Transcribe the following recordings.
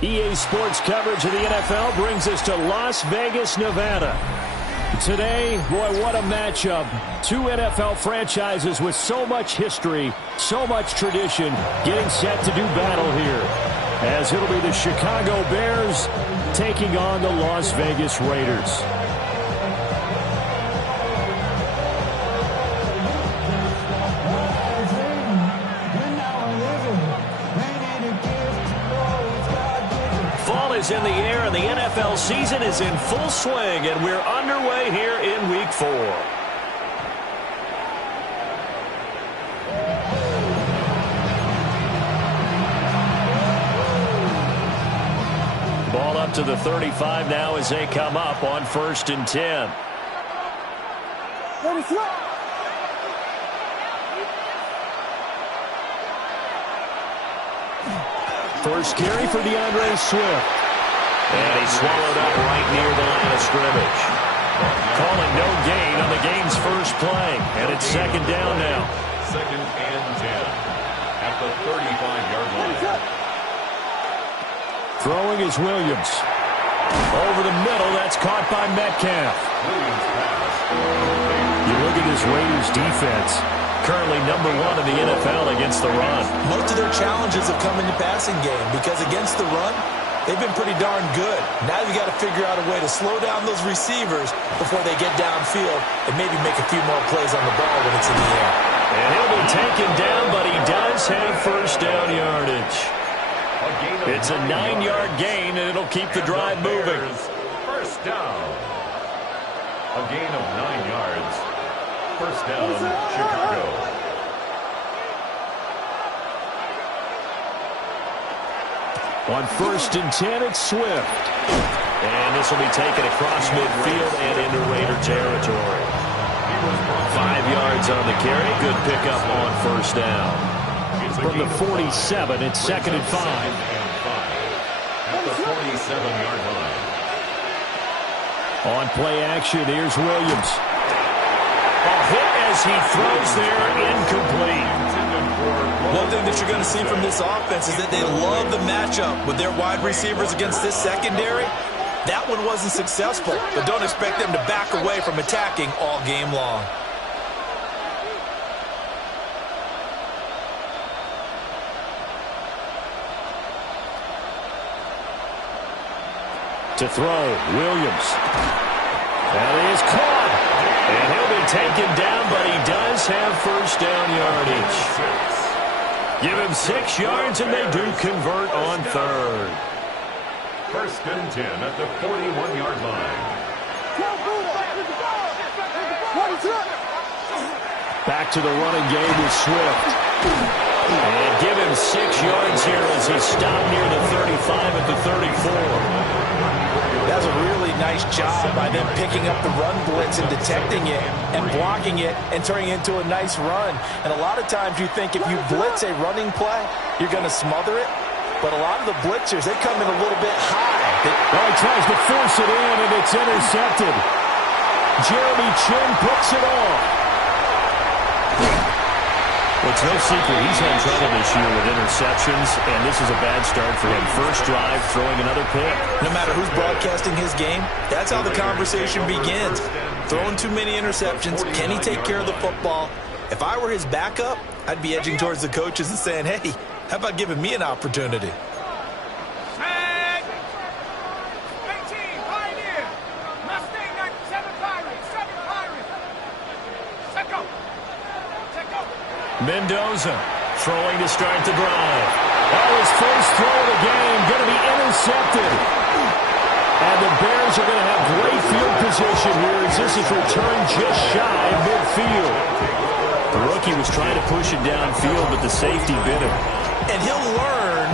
EA Sports coverage of the NFL brings us to Las Vegas, Nevada. Today, boy, what a matchup. Two NFL franchises with so much history, so much tradition, getting set to do battle here. As it'll be the Chicago Bears taking on the Las Vegas Raiders. Is in the air, and the NFL season is in full swing, and we're underway here in Week 4. Ball up to the 35 now as they come up on 1st and 10. First carry for DeAndre Swift. And he's swallowed up right near the line of scrimmage. Calling no gain on the game's first play. And it's 2nd down now. 2nd and 10 at the 35-yard line. Throwing is Williams. Over the middle, that's caught by Metcalf. You look at this Raiders defense. Currently number 1 in the NFL against the run. Most of their challenges have come in the passing game because against the run, they've been pretty darn good. Now you got to figure out a way to slow down those receivers before they get downfield and maybe make a few more plays on the ball when it's in the air. And he'll be taken down, but he does have first down yardage. It's a 9-yard gain, and it'll keep the drive moving. First down. A gain of 9 yards. First down, Chicago. On 1st and 10, it's Swift. And this will be taken across midfield and into Raider territory. 5 yards on the carry. Good pickup on 1st down. From the 47, it's 2nd and 5. At the 47-yard line. On play action, here's Williams. A hit as he throws there, incomplete. One thing that you're going to see from this offense is that they love the matchup with their wide receivers against this secondary. That one wasn't successful, but don't expect them to back away from attacking all game long. To throw, Williams. That is caught. And he'll be taken down, but he does have first down yardage. Give him 6 yards, and they do convert on 3rd. 1st and 10 at the 41-yard line. Back to the running game with Swift. And give him 6 yards here as he stopped near the 35 at the 34. That's a really nice job by them picking up the run blitz and detecting it and blocking it and turning it into a nice run. And a lot of times you think if you blitz a running play, you're going to smother it. But a lot of the blitzers, they come in a little bit high. He tries to force it in, and it's intercepted. Jeremy Chin picks it off. Well, it's no secret he's had trouble this year with interceptions, and this is a bad start for him. First drive, throwing another pick. No matter who's broadcasting his game, that's how the conversation begins. Throwing too many interceptions, can he take care of the football? If I were his backup, I'd be edging towards the coaches and saying, hey, how about giving me an opportunity? Mendoza throwing to start the drive. His first throw of the game going to be intercepted. And the Bears are going to have great field position here as this is returned just shy of midfield. The rookie was trying to push it downfield, but the safety bit him. And he'll learn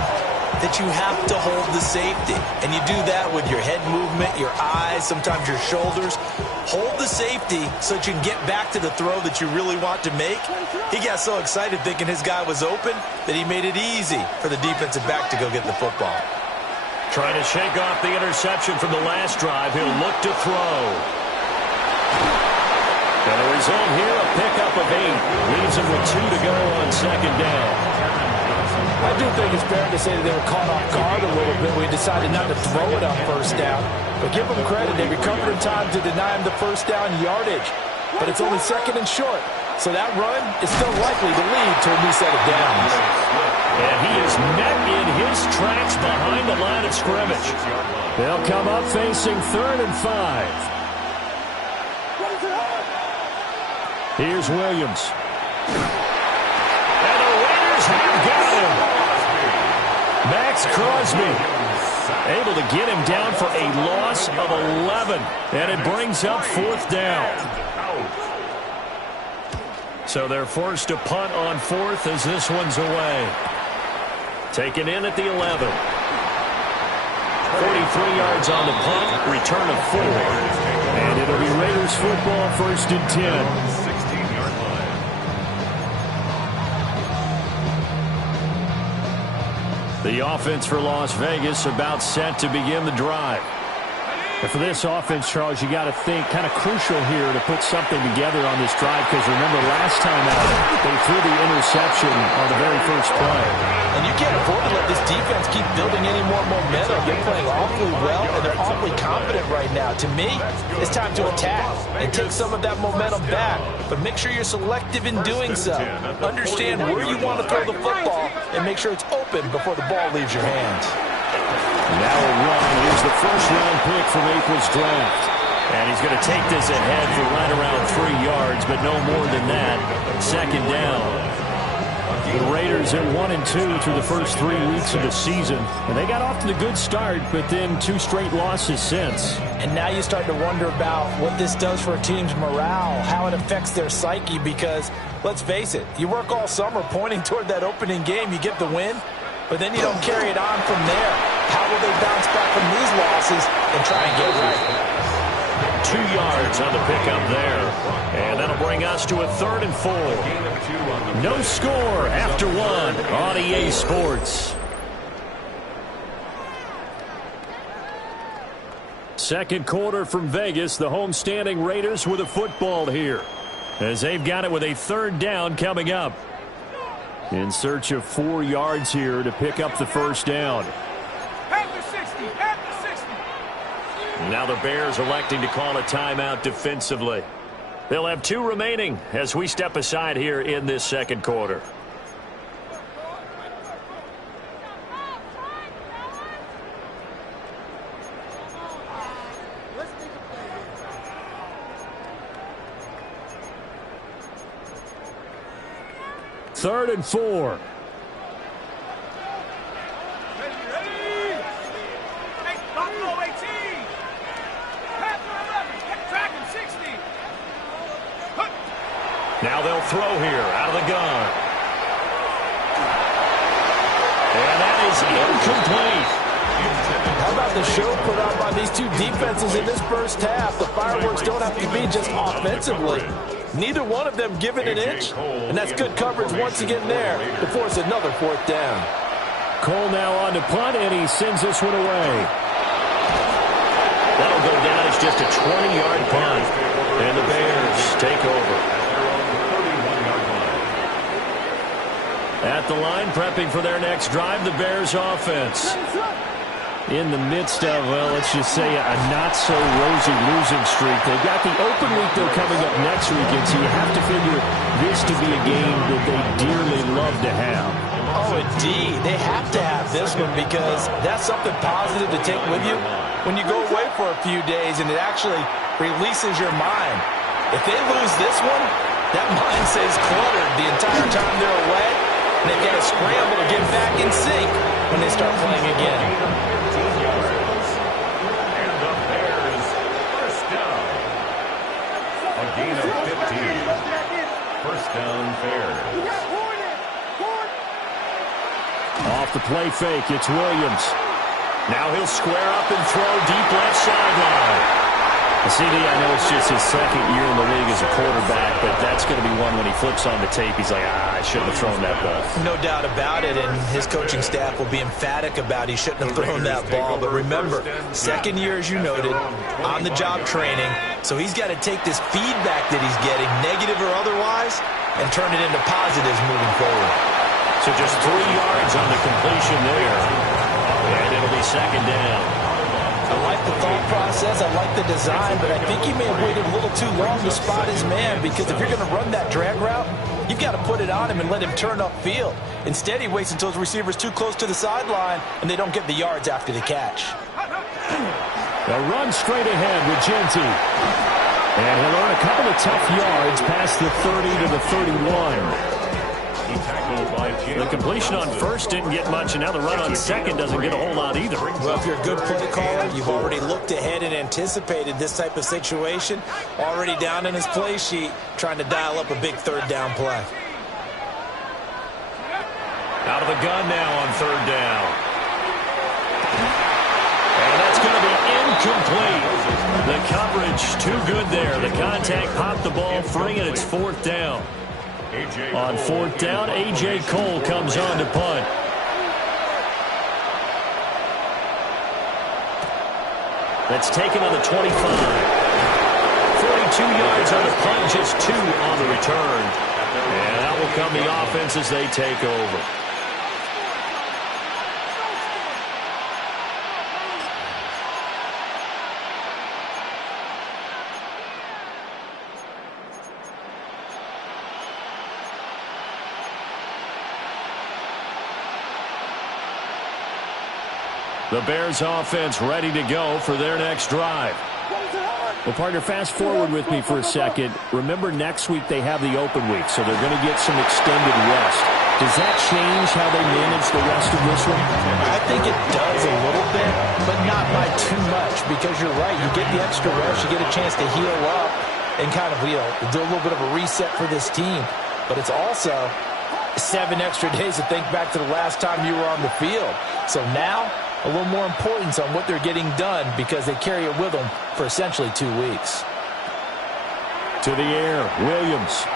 that you have to hold the safety. And you do that with your head movement, your eyes, sometimes your shoulders. Hold the safety so that you can get back to the throw that you really want to make. He got so excited thinking his guy was open that he made it easy for the defensive back to go get the football. Trying to shake off the interception from the last drive. He'll look to throw. And the result here, a pickup of 8. Leaves him with 2 to go on 2nd down. I do think it's fair to say that they were caught off guard a little bit. We decided not to throw it on first down. But give them credit. They recovered in time to deny him the first down yardage. But it's only second and short. So that run is still likely to lead to a new set of downs. And he is met in his tracks behind the line of scrimmage. They'll come up facing 3rd and 5. Here's Williams. And the Raiders have got him. Max Crosby able to get him down for a loss of 11. And it brings up 4th down. So they're forced to punt on 4th as this one's away. Taken in at the 11. 43 yards on the punt, return of 4. And it'll be Raiders football, 1st and 10. 16-yard line. The offense for Las Vegas about set to begin the drive. And for this offense, Charles, you got to think kind of crucial here to put something together on this drive, because remember last time out they threw the interception on the very first play. And you can't afford to let this defense keep building any more momentum. They're playing awfully well, and they're awfully confident right now. To me, it's time to attack and take some of that momentum back. But make sure you're selective in doing so. Understand where you want to throw the football and make sure it's open before the ball leaves your hands. Now a run. Here's the first-round pick from April's draft. And he's going to take this ahead for right around 3 yards, but no more than that. 2nd down. The Raiders at 1-2 through the first 3 weeks of the season. And they got off to the good start, but then 2 straight losses since. And now you start to wonder about what this does for a team's morale, how it affects their psyche, because, let's face it, you work all summer pointing toward that opening game, you get the win, but then you don't carry it on from there. How will they bounce back from these losses and try and get right? 2 yards on the pickup there. And that'll bring us to a 3rd and 4. No score after 1 on EA Sports. Second quarter from Vegas. The homestanding Raiders with a football here, as they've got it with a 3rd down coming up. In search of 4 yards here to pick up the first down. At the 60, at the 60. Now the Bears electing to call a timeout defensively. They'll have 2 remaining as we step aside here in this second quarter. Third and 4. Buffalo 18. Panther 11. Dragon 60. Now they'll throw here out of the gun. And that is incomplete. How about the show put on by these 2 defenses in this first half? The fireworks don't have to be just offensively. Neither one of them given an inch, and that's good coverage once again there to force another 4th down. Cole now on to punt, and he sends this one away. That'll go down as just a 20-yard punt, and the Bears take over. At the line, prepping for their next drive, the Bears offense. In the midst of, well, let's just say a not-so-rosy losing streak. They've got the open week, though, coming up next weekend, so you have to figure this to be a game that they dearly love to have. Oh, indeed. They have to have this one, because that's something positive to take with you when you go away for a few days, and it actually releases your mind. If they lose this one, that mind stays cluttered the entire time they're away, and they've got to scramble to get back in sync when they start playing again. Gain of 15. First down, Bears. Off the play fake, it's Williams. Now he'll square up and throw deep left sideline. CD, I know it's just his second year in the league as a quarterback, but that's going to be one when he flips on the tape, he's like, I shouldn't have thrown that ball. No doubt about it, and his coaching staff will be emphatic about he shouldn't have thrown that ball. But remember, second year, as you noted, on-the-job training, so he's got to take this feedback that he's getting, negative or otherwise, and turn it into positives moving forward. So just 3 yards on the completion there. And it'll be second down. I like the thought process. I like the design, but I think he may have waited a little too long to spot his man, because if you're going to run that drag route, you've got to put it on him and let him turn upfield. Instead, he waits until his receiver's too close to the sideline, and they don't get the yards after the catch. A run straight ahead with Genty. And he'll earn a couple of tough yards past the 30 to the 31. The completion on first didn't get much, and now the run on second doesn't get a whole lot either. Well, if you're a good play caller, you've already looked ahead and anticipated this type of situation. Already down in his play sheet, trying to dial up a big third down play. Out of the gun now on third down. And that's going to be incomplete. The coverage too good there. The contact popped the ball free, and it's fourth down. On fourth down, A.J. Cole comes on to punt. That's taken on the 25. 42 yards on the punt, just 2 on the return. And that will come the offense as they take over. The Bears offense ready to go for their next drive. Well, partner, fast forward with me for a second. Remember, next week they have the open week, so they're going to get some extended rest. Does that change how they manage the rest of this one? I think it does a little bit, but not by too much, because you're right. You get the extra rest. You get a chance to heal up and kind of, do a little bit of a reset for this team. But it's also 7 extra days to think back to the last time you were on the field. So now, a little more importance on what they're getting done, because they carry it with them for essentially 2 weeks. To the air, Williams.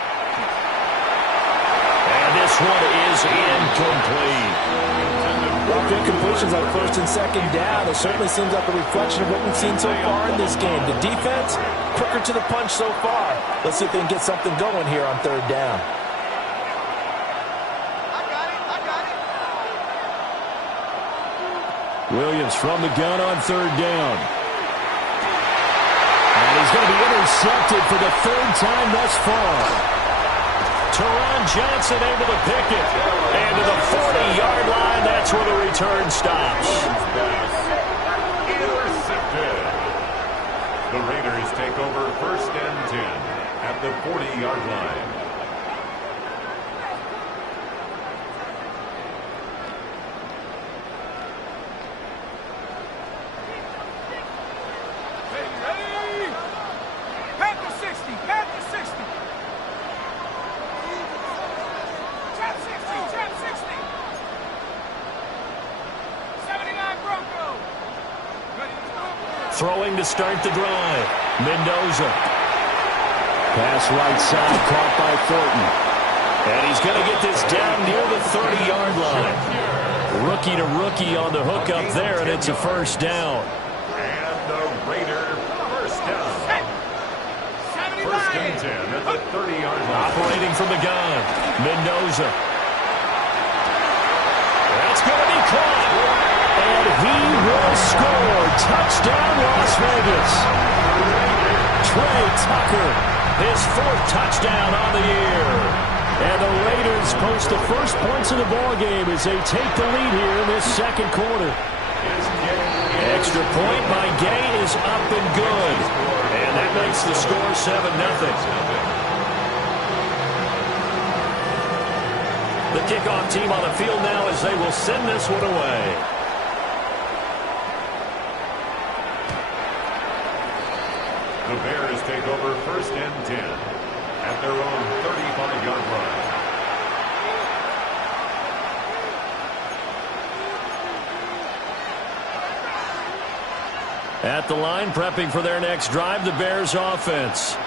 And this one is incomplete. Well, good completions on first and second down. It certainly seems like a reflection of what we've seen so far in this game. The defense, quicker to the punch so far. Let's see if they can get something going here on third down. Williams from the gun on third down. And he's going to be intercepted for the 3rd time thus far. Teron Johnson able to pick it. And to the 40-yard line, that's where the return stops. Intercepted. The Raiders take over 1st and 10 at the 40-yard line. Throwing to start the drive. Mendoza. Pass right side, caught by Thornton. And he's going to get this down near the 30-yard line. Rookie to rookie on the hook up there, and it's a first down. And the Raider first down. 1st and 10 at the 30-yard line. Operating from the gun. Mendoza. That's going to be caught. And he will score. Touchdown, Las Vegas. Trey Tucker, his 4th touchdown on the year. And the Raiders post the first points of the ballgame as they take the lead here in this 2nd quarter. Extra point by Gay is up and good. And that makes the score 7-0. The kickoff team on the field now as they will send this one away. The Bears take over 1st and 10 at their own 35-yard line. At the line, prepping for their next drive, the Bears offense.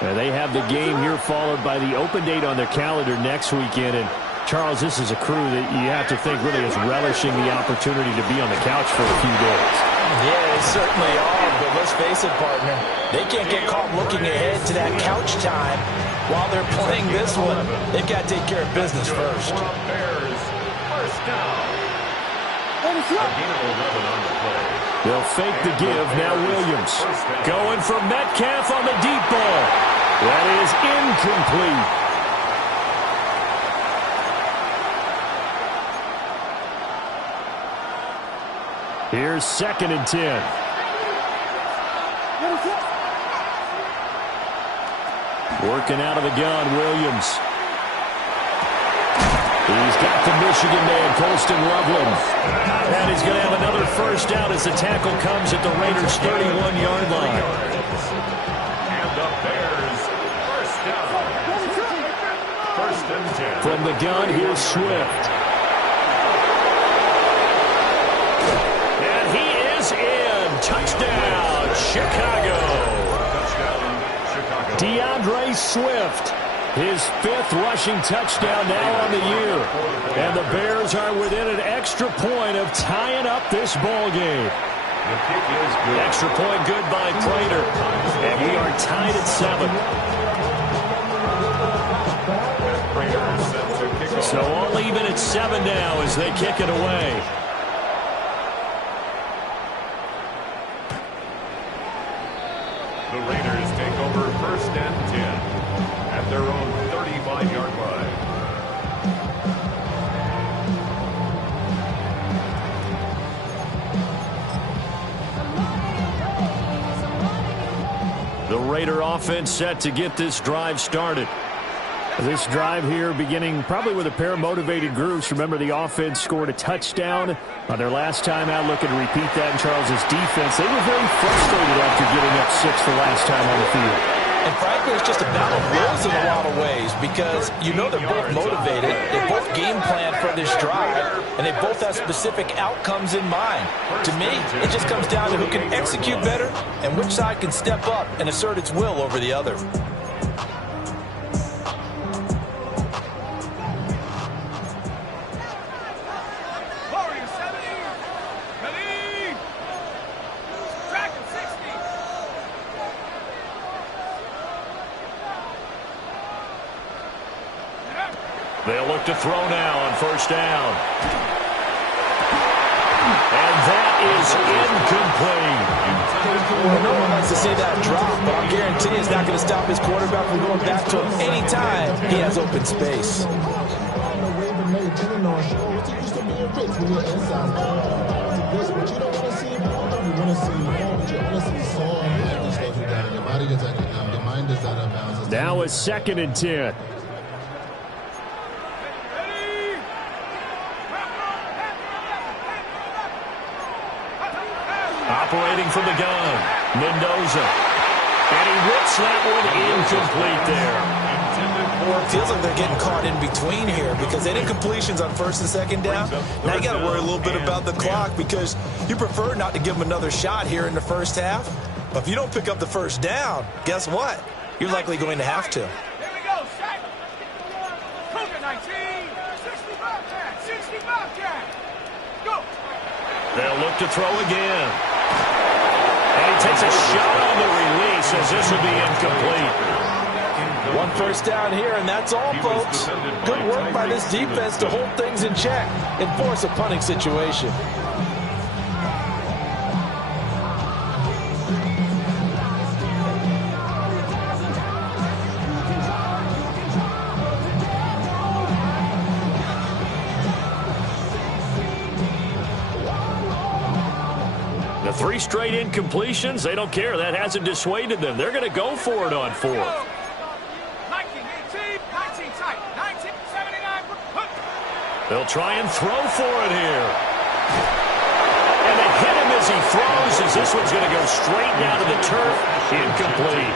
And they have the game here followed by the open date on their calendar next weekend. And Charles, this is a crew that you have to think really is relishing the opportunity to be on the couch for a few days. Yeah, they certainly are, but let's face it, partner. They can't get caught looking ahead to that couch time while they're playing this one, they've got to take care of business first. Bears, first down. A gain of 11 on the play. They'll fake the give. Now Williams going for Metcalf on the deep ball. That is incomplete. Here's 2nd and 10. Working out of the gun, Williams. He's got the Michigan man, Colston Loveland. And he's going to have another first down as the tackle comes at the Raiders' 31-yard line. And the Bears, first down. 1st and 10. From the gun, here's Swift. And he is in. Touchdown, Chicago. DeAndre Swift, his 5th rushing touchdown now on the year. And the Bears are within an extra point of tying up this ball game. The kick is good. Extra point good by Prater. And we are tied at 7. Prater set to kick off. So all even at 7 now as they kick it away. The Raiders take over 1st and 10 at their own 35-yard line. The Raider offense set to get this drive started. This drive here beginning probably with a pair of motivated groups. Remember, the offense scored a touchdown on their last time out. Looking to repeat that in Charles's defense. They were very frustrated after giving up 6 the last time on the field. And frankly, it's just a battle of wills in a lot of ways because you know they're both motivated. They both game plan for this drive, and they both have specific outcomes in mind. To me, it just comes down to who can execute better and which side can step up and assert its will over the other. They'll look to throw now on 1st down. And that is incomplete. No one likes to see that drop, but I guarantee it's not going to stop his quarterback from going back to him anytime he has open space. Now a 2nd and 10. Operating from the gun, Mendoza. And he rips that one incomplete there. It feels like they're getting caught in between here because they did completions on 1st and 2nd down. Now you got to worry a little bit about the clock because you prefer not to give them another shot here in the 1st half. But if you don't pick up the 1st down, guess what? You're likely going to have to. Here we go, Shaq. Cougar 19, 65 cat, 65 cat. Go. They'll look to throw again. And he takes a shot on the release as this will be incomplete. 1 first down here, and that's all, folks. Good work by this defense to hold things in check and force a punting situation. The 3 straight incompletions, they don't care. That hasn't dissuaded them. They're going to go for it on 4th. 19, 18, 19 tight, 19, 79. They'll try and throw for it here. And they hit him as he throws, as this one's going to go straight down to the turf. Incomplete.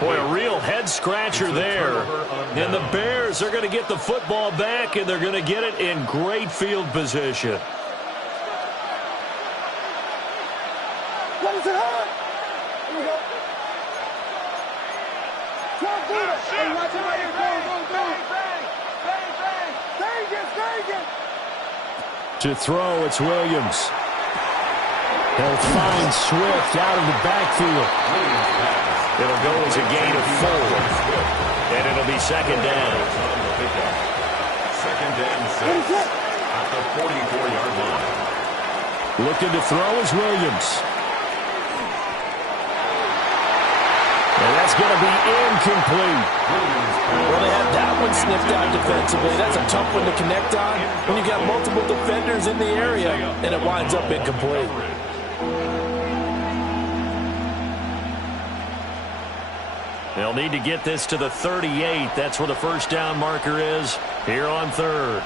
Boy, a real head-scratcher there. And the Bears are going to get the football back, and they're going to get it in great field position. To throw, it's Williams. They'll find Swift out of the backfield. It'll go as a gain of 4. And it'll be second down. Second and 6 at the 44-yard line. Looking to throw is Williams. And that's going to be incomplete. Well, they had that one sniffed out defensively. That's a tough one to connect on when you got multiple defenders in the area, and it winds up incomplete. They'll need to get this to the 38. That's where the first down marker is here on third.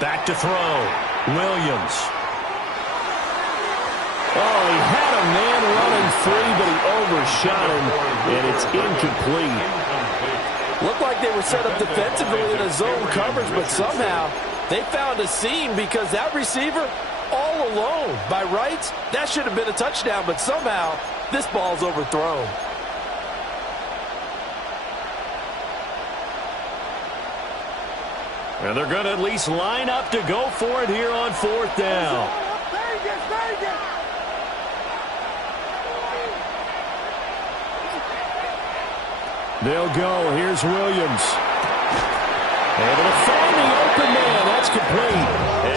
Back to throw. Williams. Oh, he had a man running free, but he overshot him, and it's incomplete. Looked like they were set up defensively in a zone coverage, but somehow they found a seam because that receiver all alone. By rights, that should have been a touchdown, but somehow this ball's overthrown. And they're going to at least line up to go for it here on fourth down. They'll go. Here's Williams. Able to find the open man. That's complete.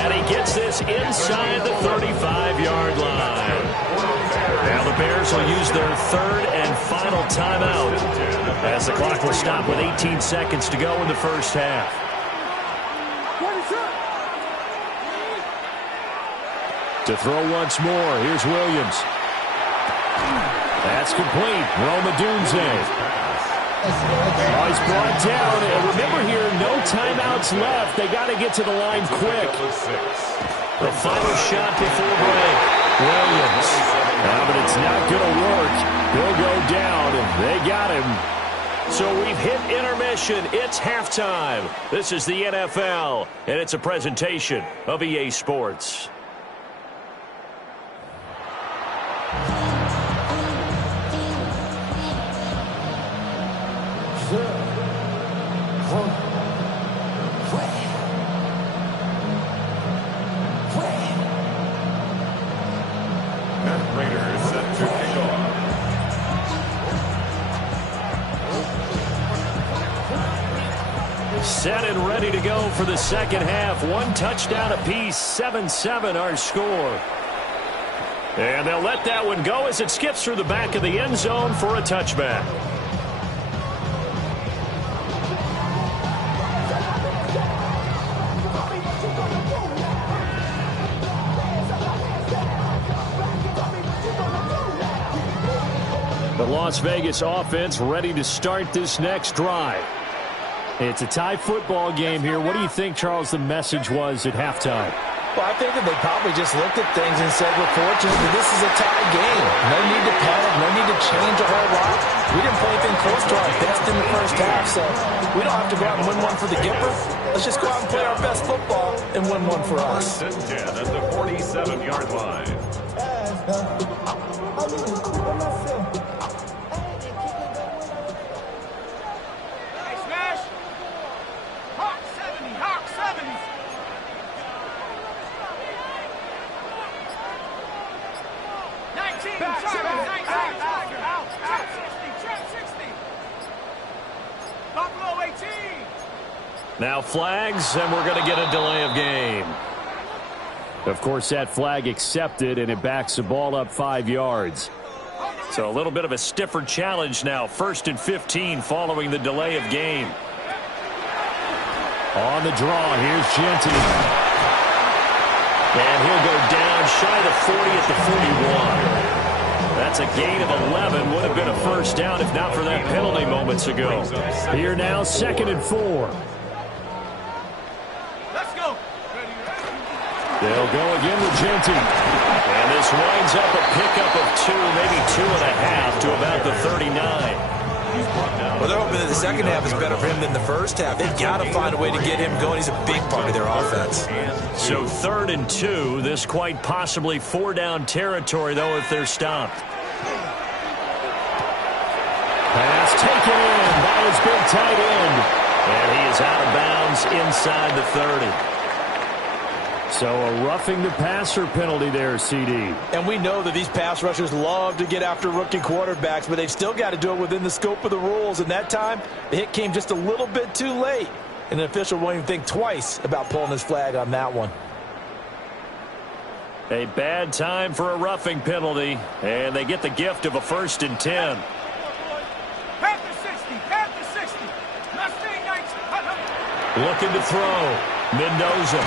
And he gets this inside the 35-yard line. Now the Bears will use their third and final timeout as the clock will stop with 18 seconds to go in the first half. To throw once more. Here's Williams. That's complete. Rome Odunze. Oh, he's brought down. And remember here, no timeouts left. They got to get to the line quick. The final shot before break. Williams. But it's not going to work. He'll go down. They got him. So we've hit intermission. It's halftime. This is the NFL, and it's a presentation of EA Sports. Raiders set to kick off. Set and ready to go for the second half. One touchdown apiece, 7-7 our score. And they'll let that one go as it skips through the back of the end zone for a touchback. The Las Vegas offense ready to start this next drive. It's a tie football game here. What do you think, Charles, the message was at halftime? Well, I think that they probably just looked at things and said, we're fortunate that this is a tie game. No need to panic, no need to change a whole lot. We didn't play anything close to our best in the first half, so we don't have to go out and win one for the Gipper. Let's just go out and play our best football and win one for us. First and 10 at the 47-yard line. Now flags, and we're going to get a delay of game. Of course, that flag accepted, and it backs the ball up 5 yards. So a little bit of a stiffer challenge now. 1st and 15 following the delay of game. On the draw, here's Genty. And he'll go down shy of the 40 at the 41. That's a gain of 11. Would have been a first down if not for that penalty moments ago. Here now, 2nd and 4. They'll go again with Genty. And this winds up a pickup of 2, maybe 2.5 to about the 39. Well, they're hoping that the second half is better for him than the first half. They've got to find a way to get him going. He's a big part of their offense. So 3rd and 2. This quite possibly 4-down territory, though, if they're stopped. his big tight end. And he is out of bounds inside the 30. So a roughing the passer penalty there, CD. And we know that these pass rushers love to get after rookie quarterbacks, but they've still got to do it within the scope of the rules. And that time, the hit came just a little bit too late. And the official won't even think twice about pulling his flag on that one. A bad time for a roughing penalty, and they get the gift of a 1st and 10. Panther 60, Panther 60. Mustang 19. Looking to throw. Mendoza.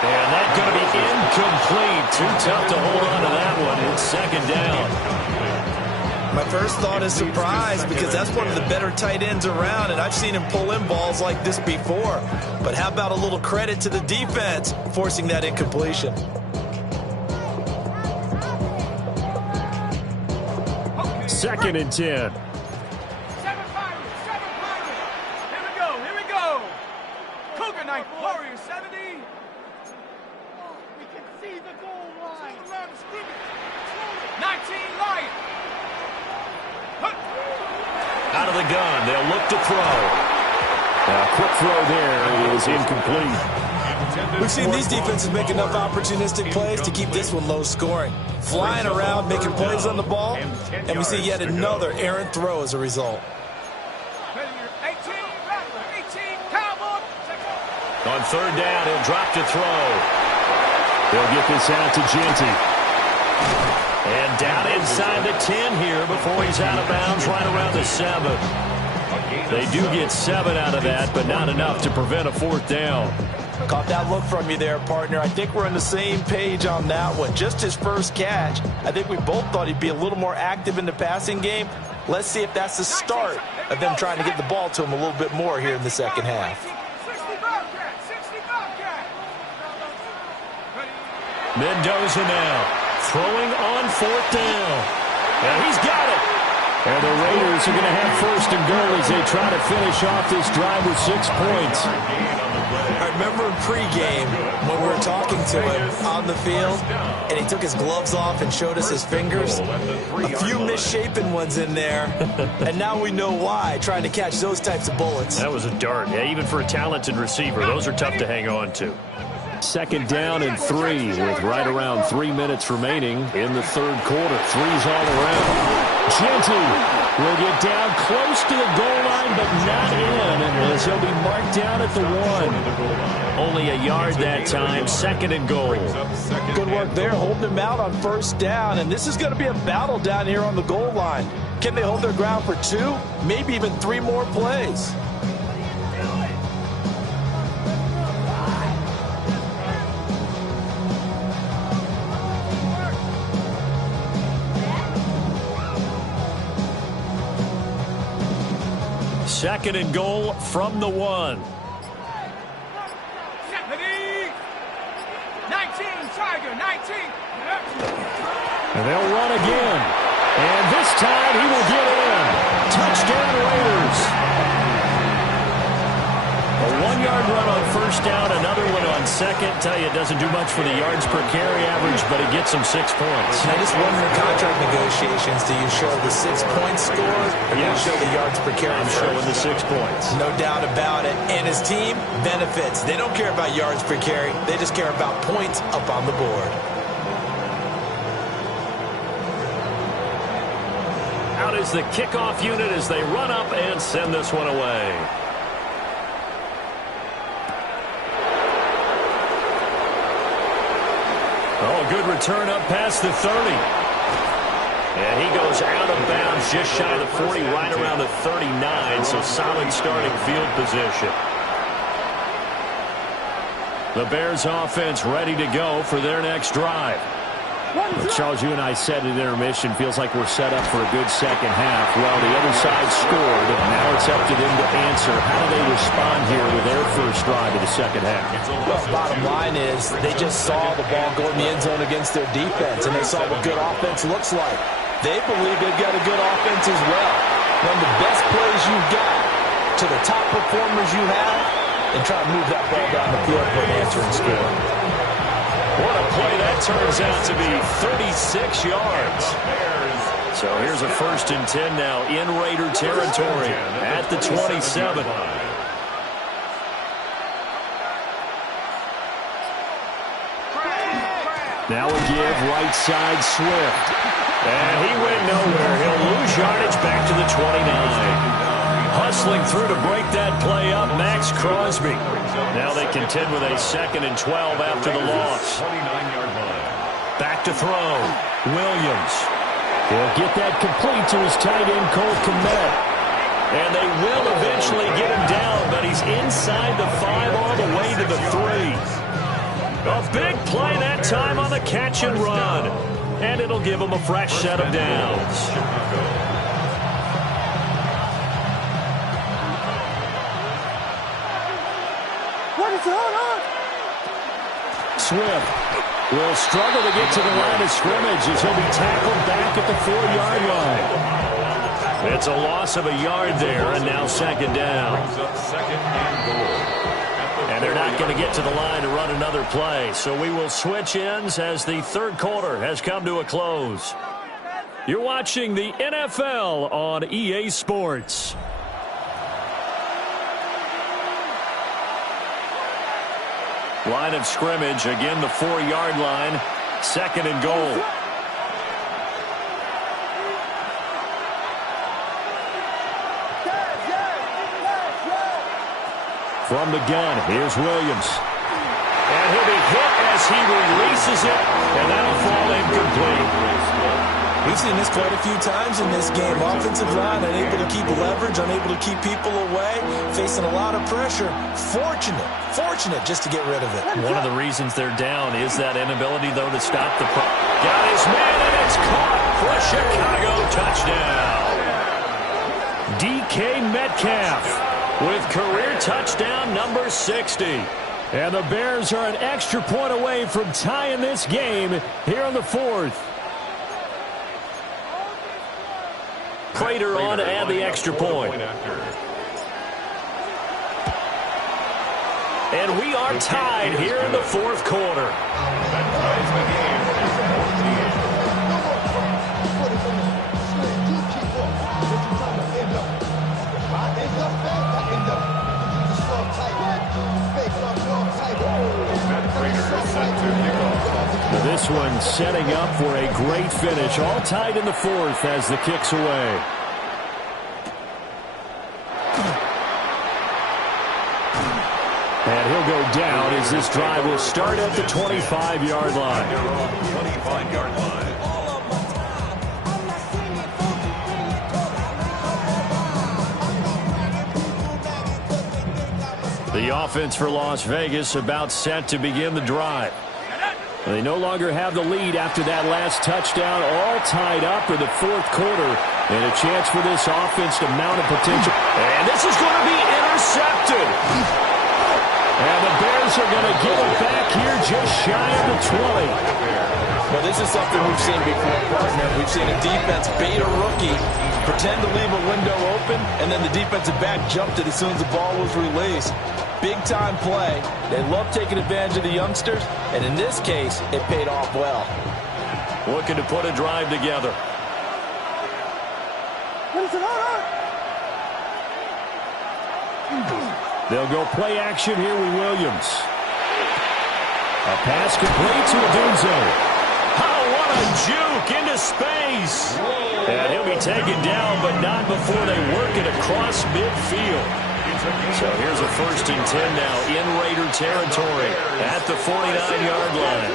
And that's going to be incomplete. Too tough to hold on to that one. It's 2nd down. My first thought is surprise, because that's one of the better tight ends around, and I've seen him pull in balls like this before. But how about a little credit to the defense forcing that incompletion? 2nd and 10. 7 Pirates. Here we go. Cougar 9, Warriors 70. We can see the goal line. 19 Lions. Out of the gun, they'll look to throw. A quick throw there is incomplete. We've seen these defenses make enough opportunistic plays to keep this one low scoring. Flying around, making plays on the ball, and we see yet another errant throw as a result. 18 Rattler, 18 Cowboy. On 3rd down, he'll drop to throw. They'll get this out to Genty. And down inside the 10 here before he's out of bounds right around the 7. They do get 7 out of that, but not enough to prevent a 4th down. Caught that look from you there, partner. I think we're on the same page on that one. Just his first catch. I think we both thought he'd be a little more active in the passing game. Let's see if that's the start of them trying to get the ball to him a little bit more here in the second half. 60 Bobcat, 60 Bobcat. Mendoza now throwing on 4th down. And he's got it. And the Raiders are going to have 1st and goal as they try to finish off this drive with 6 points. I remember in pregame when we were talking to him on the field, and he took his gloves off and showed us his fingers. A few misshapen ones in there, and now we know why, trying to catch those types of bullets. That was a dart. Yeah, even for a talented receiver, those are tough to hang on to. 2nd down and 3 with right around 3 minutes remaining in the 3rd quarter. 3's all around. Genty will get down close to the goal line, but not in, as he'll be marked down at the 1. Only a yard that time. 2nd and goal. Good work there, holding him out on 1st down, and this is going to be a battle down here on the goal line. Can they hold their ground for 2, maybe even 3 more plays? Second and goal from the 1. 70. 19 Tiger, 19. And they'll run again. And this time he will get in. Touchdown Raiders. A 1-yard run on 1st down, another one on 2nd. Tell you, it doesn't do much for the yards per carry average, but it gets them 6 points. And I just wonder in contract negotiations, do you show the 6 points scored, or do you show the yards per carry? I'm showing the 6 points. No doubt about it. And his team benefits. They don't care about yards per carry. They just care about points up on the board. Out is the kickoff unit as they run up and send this one away. Oh, good return up past the 30. And he goes out of bounds just shy of the 40, right around the 39, so solid starting field position. The Bears offense ready to go for their next drive. Well, Charles, you and I said at intermission, feels like we're set up for a good second half. Well, the other side scored, and now it's up to them to answer. How do they respond here with their first drive of the second half? Well, bottom line is they just saw the ball go in the end zone against their defense, and they saw what good offense looks like. They believe they've got a good offense as well. Run the best plays you've got to the top performers you have, and try to move that ball down the field for an answering score. What a play that turns out to be. 36 yards. So here's a 1st and 10 now in Raider territory at the 27. Now a give right side Swift. And he went nowhere. He'll lose yardage back to the 29. Hustling through to break that play up, Max Crosby. Now they contend with a 2nd and 12 after the loss. Back to throw. Williams. He'll get that complete to his tight end, Cole Kmet. And they will eventually get him down, but he's inside the 5 all the way to the 3. A big play that time on the catch and run. And it'll give him a fresh set of downs. What is going on? Swift will struggle to get to the line of scrimmage as he'll be tackled back at the 4-yard line. It's a loss of a yard there, and now 2nd down. And they're not going to get to the line to run another play. So we will switch ends as the 3rd quarter has come to a close. You're watching the NFL on EA Sports. Line of scrimmage, again the 4-yard line. 2nd and goal. From the gun, here's Williams. And he'll be hit as he releases it, and that'll fall incomplete. We've seen this quite a few times in this game. Offensive line unable to keep leverage, unable to keep people away, facing a lot of pressure. Fortunate just to get rid of it. One of the reasons they're down is that inability, though, to stop the play. Got his man, and it's caught for a Chicago touchdown. DK Metcalf with career touchdown number 60. And the Bears are an extra point away from tying this game here in the 4th. Prater on to add the extra point. And we are tied here in the 4th quarter. That ties the game This one setting up for a great finish. All tied in the 4th as the kick's away. And he'll go down as this drive will start at the 25-yard line. 25-yard line. The offense for Las Vegas about set to begin the drive. They no longer have the lead after that last touchdown, all tied up in the 4th quarter, and a chance for this offense to mount a potential. And this is going to be intercepted. And the Bears are going to give it back here just shy of the 20. Well, this is something we've seen before, partner. We've seen a defense bait a rookie, pretend to leave a window open, and then the defensive back jumped it as soon as the ball was released. Big-time play. They love taking advantage of the youngsters, and in this case, it paid off well. Looking to put a drive together. They'll go play action here with Williams. A pass complete to Odunze. Oh, what a juke into space. And he'll be taken down, but not before they work it across midfield. So here's a 1st and 10 now in Raider territory at the 49-yard line.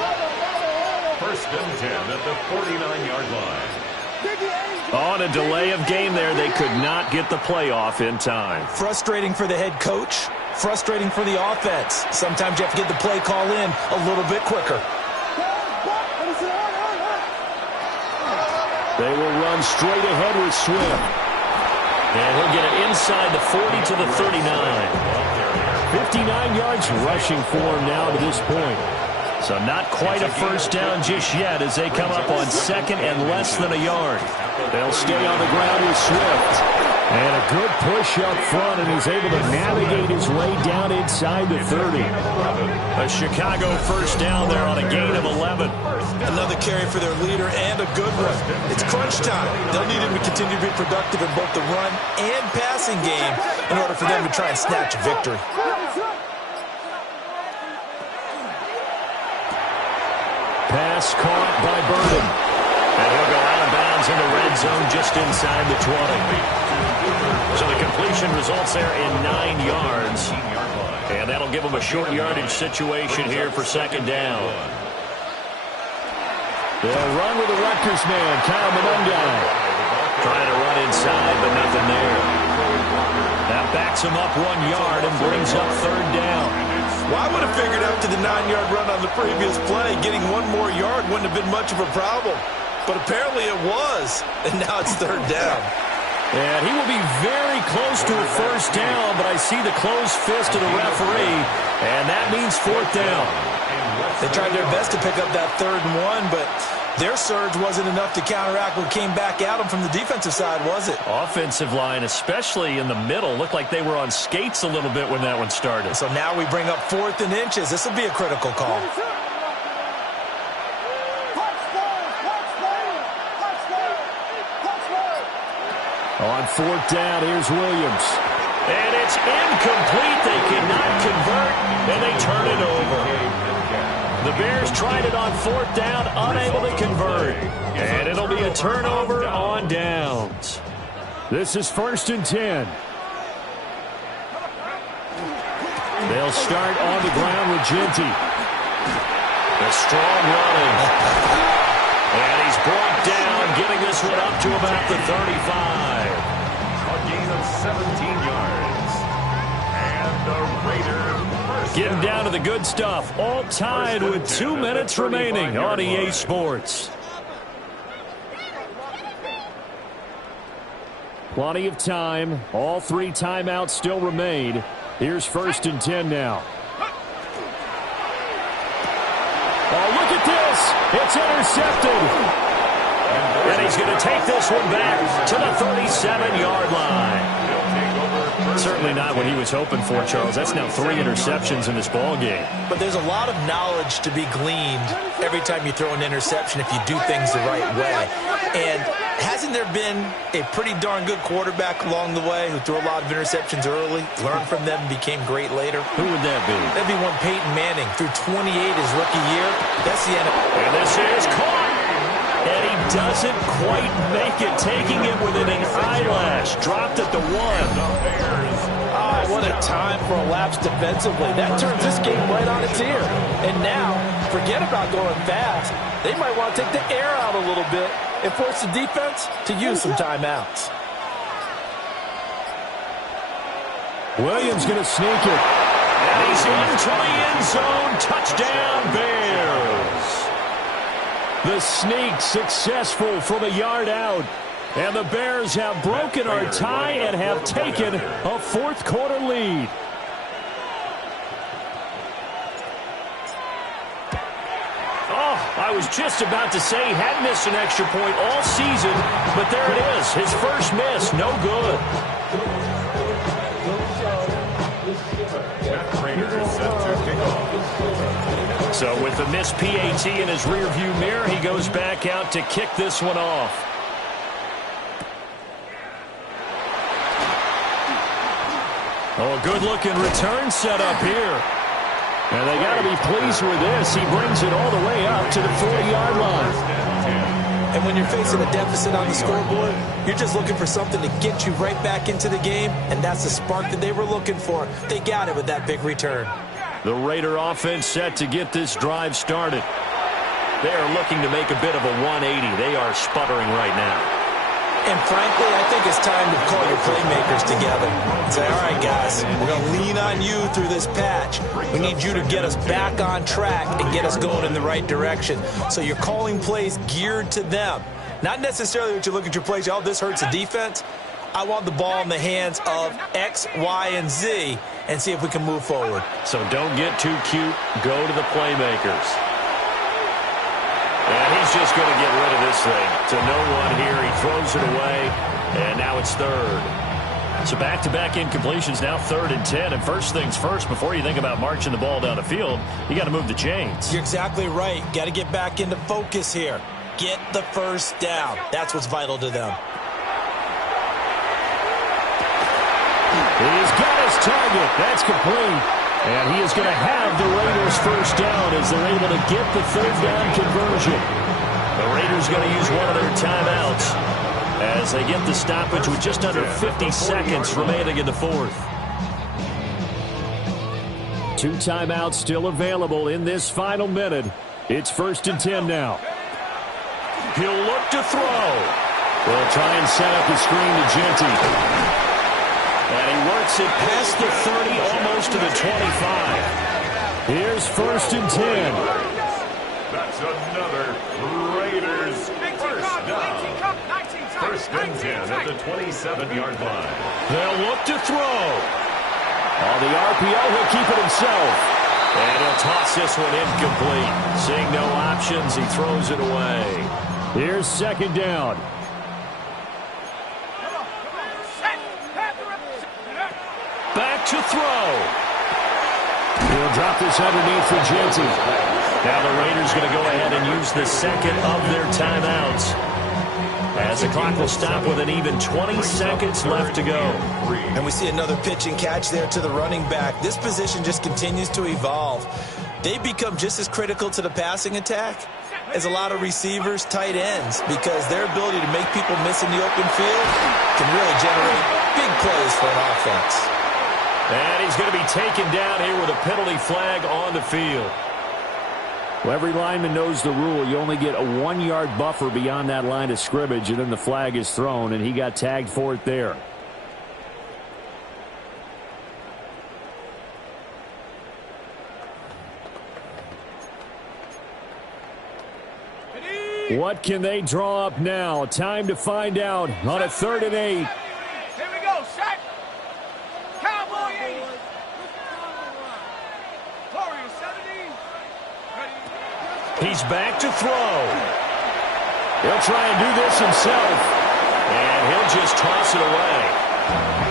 1st and 10 at the 49-yard line. On a delay of game there, they could not get the play off in time. Frustrating for the head coach, frustrating for the offense. Sometimes you have to get the play call in a little bit quicker. They will run straight ahead with Swift. And he'll get it inside the 40 to the 39. 59 yards rushing for him now to this point. So not quite a 1st down just yet as they come up on 2nd and less than a yard. They'll stay on the ground with Swift. And a good push up front, and he's able to navigate his way down inside the 30. A Chicago first down there on a gain of 11. Another carry for their leader and a good one. It's crunch time. They'll need him to continue to be productive in both the run and passing game in order for them to try and snatch a victory. Pass caught by Burden. And he'll go out of bounds in the red zone just inside the 20. So the completion results there in 9 yards. And that'll give them a short yardage situation here for second down. They'll run with the Rutgers man, Kyle Monangai. Trying to run inside, but nothing there. That backs him up 1 yard and brings up third down. Well, I would have figured after the 9-yard run on the previous play, getting 1 more yard wouldn't have been much of a problem. But apparently it was, and now it's third down. And he will be very close to a first down, but I see the closed fist of the referee, and that means fourth down. They tried their best to pick up that 3rd and 1, but their surge wasn't enough to counteract what came back at them from the defensive side, was it? Offensive line, especially in the middle, looked like they were on skates a little bit when that one started. So now we bring up 4th and inches. This will be a critical call. On 4th down, here's Williams. And it's incomplete. They cannot convert, and they turn it over. The Bears tried it on 4th down, unable to convert. And it'll be a turnover on downs. This is 1st and 10. They'll start on the ground with Ginty. A strong running. And he's brought down, getting this one up to about the 35. A gain of 17 yards. And the Raiders first Getting down. down to the good stuff. All tied with 2 minutes remaining on EA Sports. Plenty of time. All 3 timeouts still remain. Here's 1st and 10 now. Oh, look at this. It's intercepted. And he's going to take this one back to the 37-yard line. Certainly not what he was hoping for, Charles. That's now 3 interceptions in this ball game. But there's a lot of knowledge to be gleaned every time you throw an interception if you do things the right way. And hasn't there been a pretty darn good quarterback along the way who threw a lot of interceptions early, learned from them, and became great later? Who would that be? That'd be one Peyton Manning. Threw 28 his rookie year. That's the end. And this is caught. And he doesn't quite make it, taking it within an eyelash. Dropped at the 1. Ah, what a time for a lapse defensively. That turns this game right on its ear. And now, forget about going fast. They might want to take the air out a little bit and force the defense to use some timeouts. Williams going to sneak it. And he's into the end zone. Touchdown, Bears. The sneak successful from a yard out. And the Bears have broken our tie and have taken a 4th quarter lead. Oh, I was just about to say he had missed an extra point all season, but there it is. His first miss, no good. Raiders set to kick off. So with the missed PAT in his rearview mirror, he goes back out to kick this one off. Oh, a good-looking return set up here. And they got to be pleased with this. He brings it all the way up to the 40-yard line. And when you're facing a deficit on the scoreboard, you're just looking for something to get you right back into the game, and that's the spark that they were looking for. They got it with that big return. The Raider offense set to get this drive started. They are looking to make a bit of a 180. They are sputtering right now. And frankly, I think it's time to call your playmakers together and say, all right, guys, we're going to lean on you through this patch. We need you to get us back on track and get us going in the right direction. So you're calling plays geared to them. Not necessarily that you look at your plays, oh, this hurts the defense. I want the ball in the hands of X, Y, and Z and see if we can move forward. So don't get too cute. Go to the playmakers. And he's just going to get rid of this thing to no one here. He throws it away, and now it's 3rd. So back-to-back incompletions, now 3rd and 10. And first things first, before you think about marching the ball down the field, you got to move the chains. You're exactly right. Got to get back into focus here. Get the first down. That's what's vital to them. He's got his target. That's complete. And he is going to have the Raiders first down as they're able to get the 3rd down conversion. The Raiders going to use one of their timeouts as they get the stoppage with just under 50 seconds remaining in the 4th. 2 timeouts still available in this final minute. It's 1st and 10 now. He'll look to throw. We'll try and set up the screen to Genty. And he works it past the 30, almost to the 25. Here's 1st and 10. That's another Raiders first down. 1st and 10 at the 27-yard line. They'll look to throw. On the RPO, he'll keep it himself. And he'll toss this one incomplete. Seeing no options, he throws it away. Here's 2nd down. Back to throw. He'll drop this underneath for Genty. Now the Raiders going to go ahead and use the 2nd of their timeouts, as the clock will stop with an even 20 seconds left to go. And we see another pitch and catch there to the running back. This position just continues to evolve. They become just as critical to the passing attack as a lot of receivers, tight ends, because their ability to make people miss in the open field can really generate big plays for an offense. And he's going to be taken down here with a penalty flag on the field. Well, every lineman knows the rule. You only get a 1-yard buffer beyond that line of scrimmage, and then the flag is thrown, and he got tagged for it there. What can they draw up now? Time to find out on a 3rd and 8. Here we go, set. Cowboy 80. Warrior 70. Ready. He's back to throw. He'll try and do this himself. And he'll just toss it away.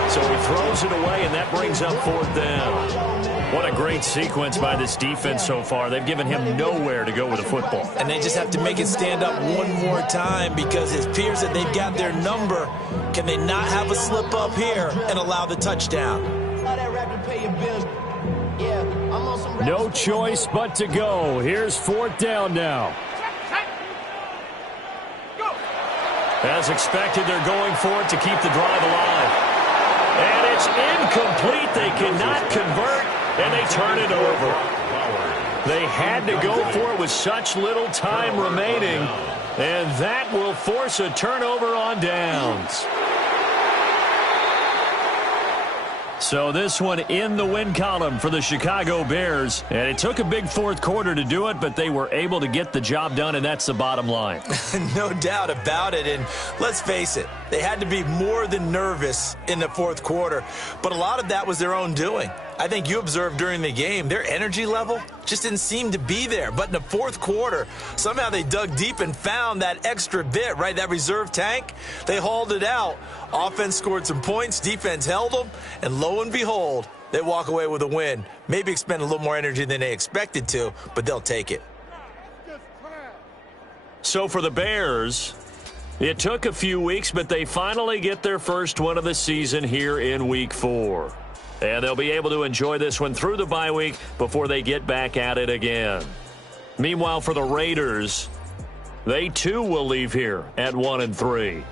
So he throws it away, and that brings up 4th down. What a great sequence by this defense so far. They've given him nowhere to go with the football. And they just have to make it stand up one more time, because it appears that they've got their number. Can they not have a slip up here and allow the touchdown? No choice but to go. Here's 4th down now. As expected, they're going for it to keep the drive alive. And it's incomplete. They cannot convert, and they turn it over. They had to go for it with such little time remaining, and that will force a turnover on downs. So this one in the win column for the Chicago Bears. And it took a big 4th quarter to do it, but they were able to get the job done, and that's the bottom line. No doubt about it. And let's face it, they had to be more than nervous in the 4th quarter. But a lot of that was their own doing. I think you observed during the game, their energy level just didn't seem to be there. But in the 4th quarter, somehow they dug deep and found that extra bit, right? That reserve tank. They hauled it out. Offense scored some points. Defense held them. And lo and behold, they walk away with a win. Maybe expend a little more energy than they expected to, but they'll take it. So for the Bears, it took a few weeks, but they finally get their first one of the season here in Week 4. And they'll be able to enjoy this one through the bye week before they get back at it again. Meanwhile, for the Raiders, they too will leave here at 1-3.